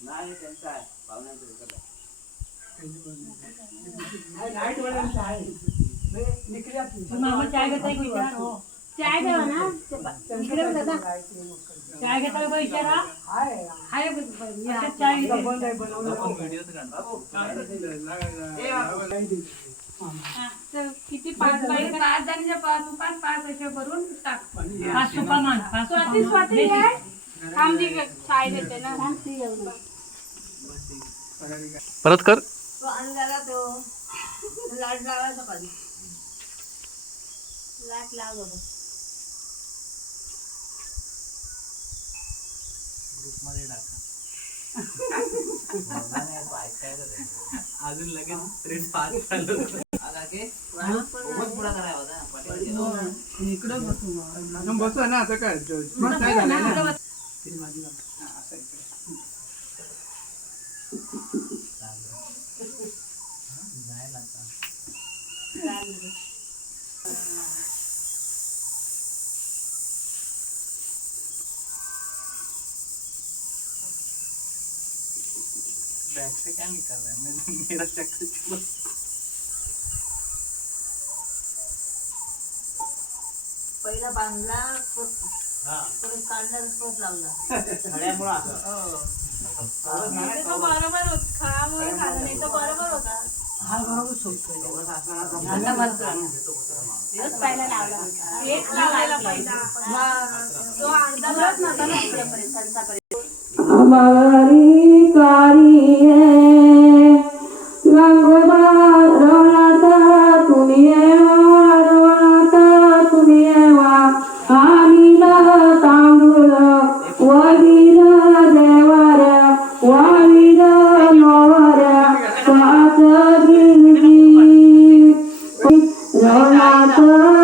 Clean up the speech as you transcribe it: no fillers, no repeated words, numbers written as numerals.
नाही त्यांचा आहे पाहुण्यांचं मामा चाय घेताय की विचार हो चाय द्या ना इकडे दादा चाय घेताय का विचारा हाय हाय चाय घेते बंद आहे बनवलं व्हिडिओच तर किती 5 बाई 5 जणांच्या 5 असे करून टाक 5 सुपा मान 5 स्वाती आहे थांब जी चाय देते ना थांब ती येऊ परत कर तो अंधारा तो लाट लावायचा कधी लाट लाव बाबा ग्रुप मध्ये टाका अजून लगेच ट्रेन पास झालं आला की बहुत पुढा करायला होता इकडे बसू ना आता काय मग काय झालं ना ती माझी असं जायला आता बैग से क्या निकल रहा है मेरा चक्कर पहिला बांधला परत काढला परत लावला खड्यामुळे तो बरोबर होत खामुळे खाल्लं नाही तर बरोबर होता हा बरोबर सोपतोय आता बस पहिला लावला एक लावायला पहिला तो अर्धाच नव्हता ना इकडेपर्यंत कंसापर्यंत हमारी कारी है गंगोबा रोनाता तुम्ही रोनाता तुम्ही आनील तांदूळ वडील देवर वावील नवर पाच गिरगी रोनाता